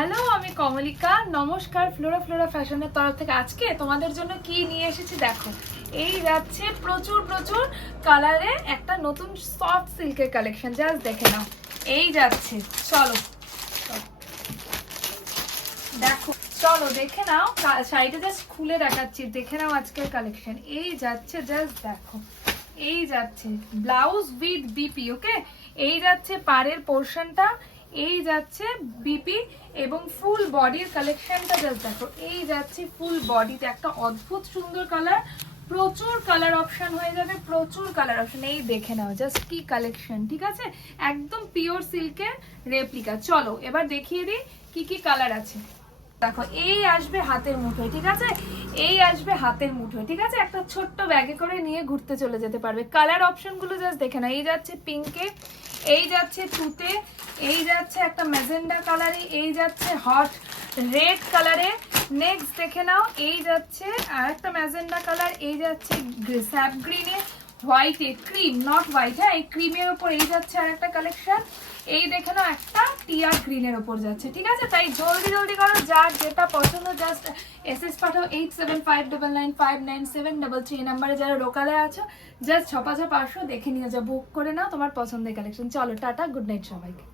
Hello, আমি কমলিকা। নমস্কার, Flora Flora ফ্যাশনের তরফ থেকে আজকে তোমাদের জন্য কি নিয়ে এসেছি দেখো। এই যাচ্ছে প্রচুর প্রচুর কালারে একটা নতুন সফট সিল্কের কালেকশন, জাস্ট দেখে নাও। এই যাচ্ছে, চলো দেখো, চলো দেখে নাও। শাড়িটা জাস্ট খুলে দেখাচ্ছি, দেখে নাও আজকের কালেকশন। এই যাচ্ছে, জাস্ট দেখো। এই যাচ্ছে ব্লাউজ উইথ বিপি, ওকে। এই যাচ্ছে পাড়ের পোর্শনটা, এই যাচ্ছে বিপি এবং ফুল বডির কালেকশনটা জাস্ট দেখো। এই যাচ্ছে ফুল বডিতে একটা অদ্ভুত সুন্দর কালার, প্রচুর কালার অপশন হয়ে যাবে, প্রচুর কালার অপশন। এই দেখে নাও জাস্ট কি কালেকশন, ঠিক আছে। একদম পিওর সিল্কের রেপ্লিকা। চলো এবার দেখিয়ে দিই কি কি কালার আছে। দেখো, এই আসবে হাতের মুঠোয়, ঠিক আছে। এই আসবে হাতের মুঠোয়, ঠিক আছে। একটা ছোট্ট ব্যাগে করে নিয়ে ঘুরতে চলে যেতে পারবে। কালার অপশন গুলো জাস্ট দেখে না। এই যাচ্ছে পিঙ্কে, এই যাচ্ছে তুতে, এই যাচ্ছে একটা ম্যাজেন্ডা কালারে, এই যাচ্ছে হট রেড কালারে। নেক্সট দেখে নাও, এই যাচ্ছে আর একটা ম্যাজেন্ডা কালার, এই যাচ্ছে স্যাপ গ্রিনে, হোয়াইটে, ক্রিম নট হোয়াইট, হ্যাঁ এই ক্রিমের ওপর এই যাচ্ছে আর একটা কালেকশন। এই দেখে নাও একটা টিয়ার গ্রিনের ওপর যাচ্ছে, ঠিক আছে। তাই জলদি জলদি করো, যার যেটা পছন্দ জাস্ট এসএস পাঠাও 875999597333 নাম্বারে। যারা লোকালে আছো জাস্ট ছপাছপ আসো, দেখে নিয়ে যাও, বুক করে নাও তোমার পছন্দের কালেকশন। চলো টাটা, গুড নাইট সবাইকে।